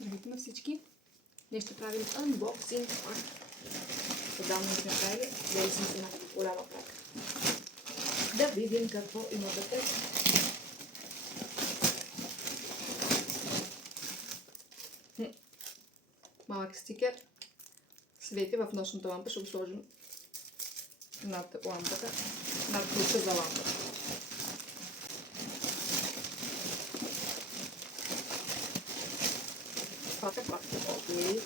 Здравейте на всички! Днес ще правим анбоксинг пак. Отдавна не сме правили, взели съм си една голяма пратка. Да видим какво има вътре. Малък стикер. Свети в нощната лампа, ще го сложим над лампата, над ключа за лампата. Окей.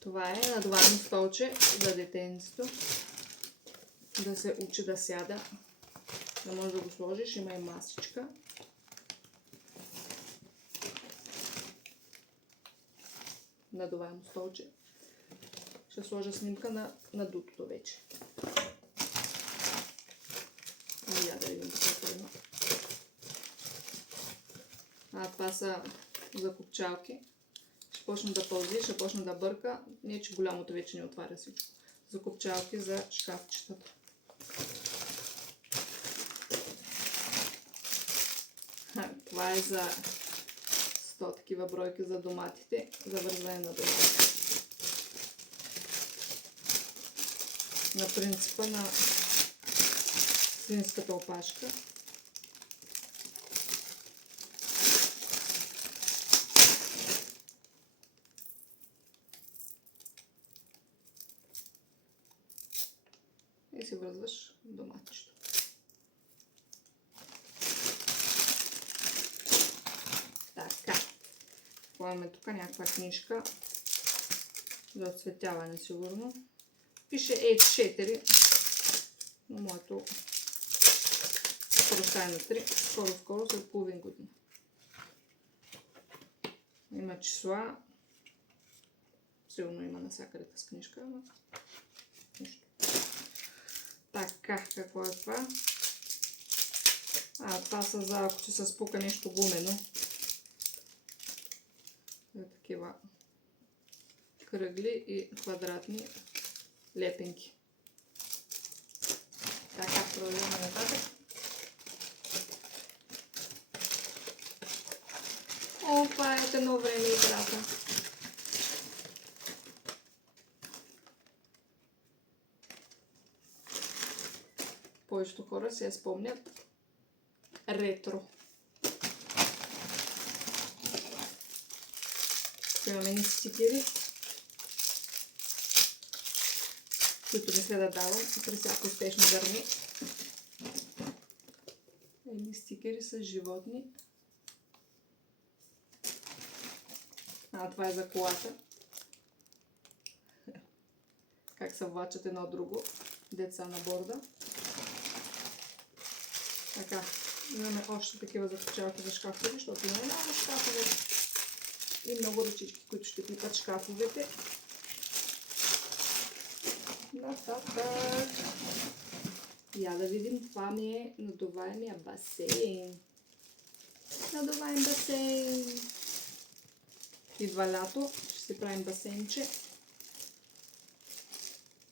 Това е надувано столче за детенцето. Да се учи да сяда. Да можеш да го сложиш. Има и масичка. Надуваемо столче. Ще сложа снимка на надутото вече. И я да видим какво има. Това са закопчалки. Ще почна да пълзи, ще почна да бърка. Не, че голямото вече не отваря всичко. Закопчалки за шкафчетата. Това е за 100 такива бройки за доматите, за вързване на домати. На принципа на свинската опашка. И си връзваш доматчето. Така. Имаме тук някаква книжка за оцветяване сигурно. Пише H4, но моето скоро стане на 3, скоро след половин година. Има числа, сигурно има навсякъде с книжка, но нищо. Така, какво е това? Това са за ако ти се спука нещо гумено. За такива кръгли и квадратни лепенки. Така, продължаваме нататък. Това е едно време играта. Повечето хора се я спомнят ретро. Имаме ни стикери, които не се да давам при всяко успешно гърми. Едни стикери с животни. Това е за колата. Как се влачат едно друго. Деца на борда. Така, имаме още такива закопчалки за шкафове, защото имаме много шкафове и много ръчички, които ще пипат шкафовете. Нататък. Я да видим, това ми е надуваемия басейн. Надуваем басейн. Идва лято, ще си правим басейнче.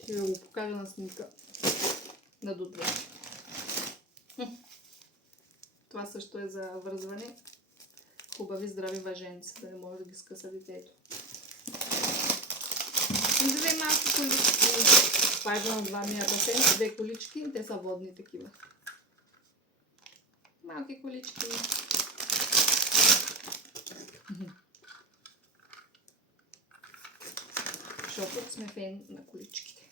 Ще ви го покажа на снимка. Надутване. Това също е за вързване. Хубави, здрави въженци, да не може да ги скъса детето. И две малки колички. Това е за надуваемия басейн. Две колички, те са водни такива. Малки колички. Защото сме фен на количките.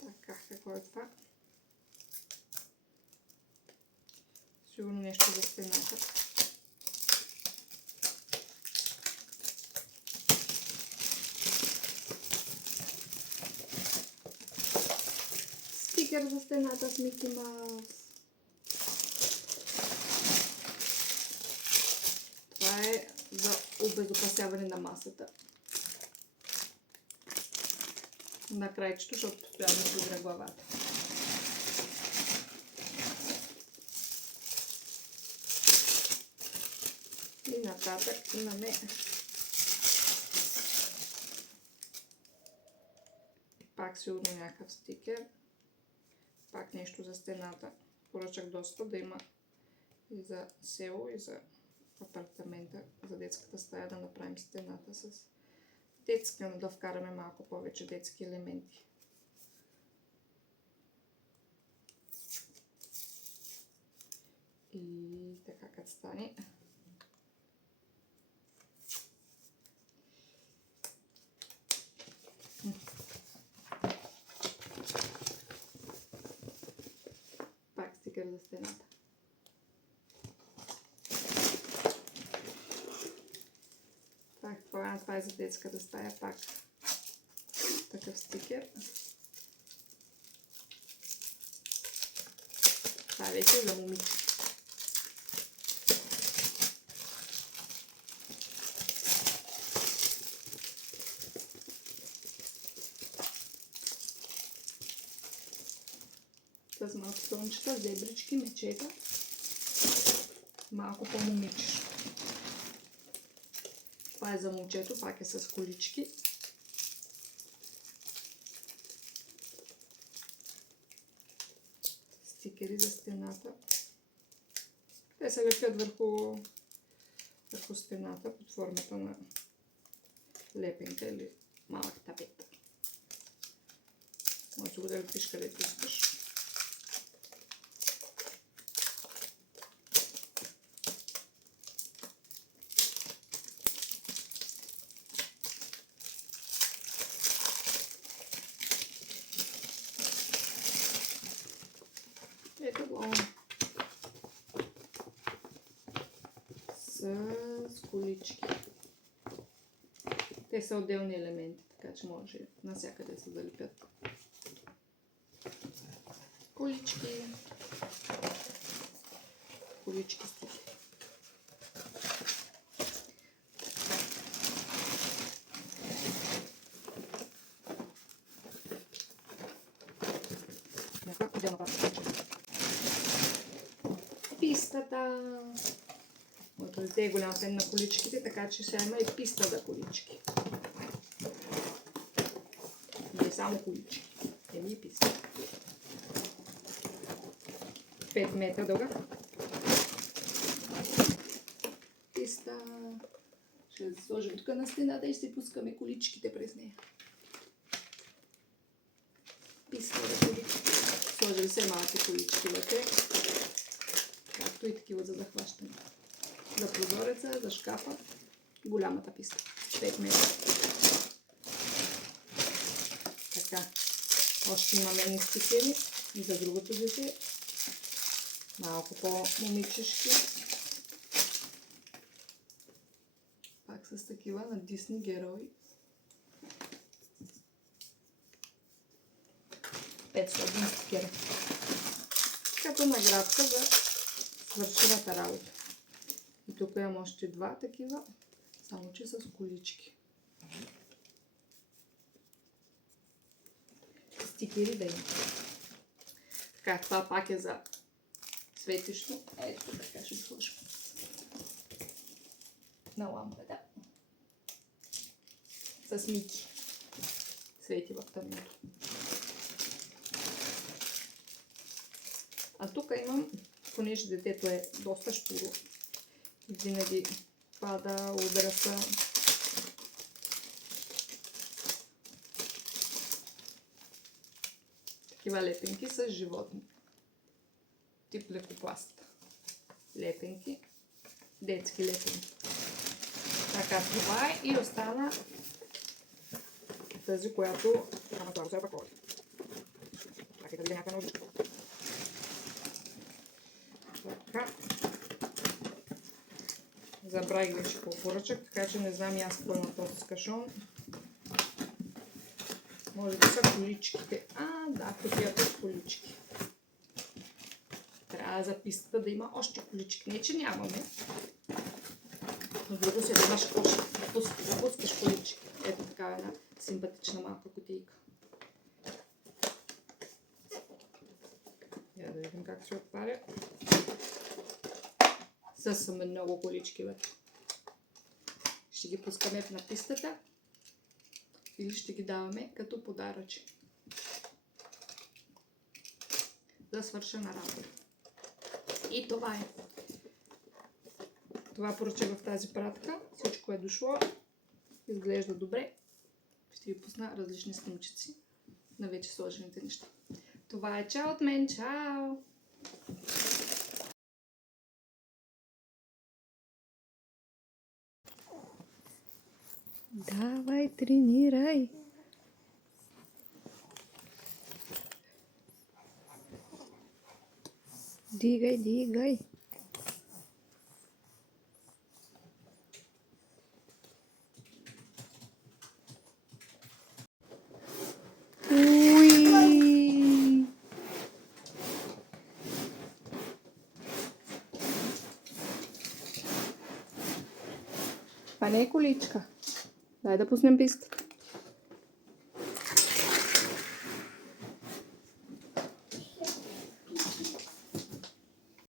Така, какво е това? Сигурно нещо за стената. Стикер за стената с Мики Маус. Това е за обезопасяване на масата. На крайчето, защото постоянно се удря главата. И нататък имаме пак сигурно някакъв стикер. Пак пак нещо за стената. Поръчах доста да има и за село, и за апартамента, за детската стая, да направим стената с детска, да вкараме малко повече детски елементи. И така като стане. Пак стикер за стената. Това е за детската стая, пак такъв стикер. Това е вече за момиче. С малко слънчета, зебрички, мечета. Малко по-момичешко. Това е за момчето, пак е с колички. Стикери за стената. Те се лепят върху стената под формата на лепенка или малък тапет. Може да лепиш където искаш. Ето го. С колички. Те са отделни елементи, така че може навсякъде да се залепят. Колички. Колички стики. Пистата. Моето дете е голям фен на количките, така че сега има и писта за колички. Не само колички. Еми и писта. 5 метра дълга. Писта. Ще сложим тук на стената и ще пускаме количките през нея. Писта за колички. Сложили се малки колички вътре. Както и такива за захващане. За прозореца, за шкафа. Голямата писта. 5 метра. Така. Още имаме ни стикери и за другото дете. Малко по-момичешки. Пак с такива на Дисни герои. 500 стикера. Като наградка за свършената работа. И тук имам още 2 такива, само че с колички. Стикери да има. Така, това пак е за светещо. Ето така ще сложим на лампата. С Мики. Свети в тъмното. А тук имам, понеже детето е доста щуро и винаги пада, удара се. Такива лепенки с животни. Тип лекопласт. Лепенки. Детски лепенки. Така, това е и остана тази, която... Ама това се пакова. Чакай да видя някаква научка. Така. Забравих вече какво поръчах, така че не знам и аз какво има този кашон. Може да са количките. Да, кутията с колички. Трябва за пистата да има още колички. Не, че нямаме. Но друго се да имаш още. Да пускаш колички. Ето такава една симпатична малка кутийка. Я да видим как се отваря. С много колички вътре. Ще ги пускаме на пистата или ще ги даваме като подаръче. за свършена работа. И това е. Това поръчах в тази пратка. Всичко е дошло. Изглежда добре. Ще ви пусна различни снимчици на вече сложените неща. Това е чао от мен. Чао! Давай, тренирай! Дигай, дигай! Уи! Това не е количка. Дай да пуснем пистата.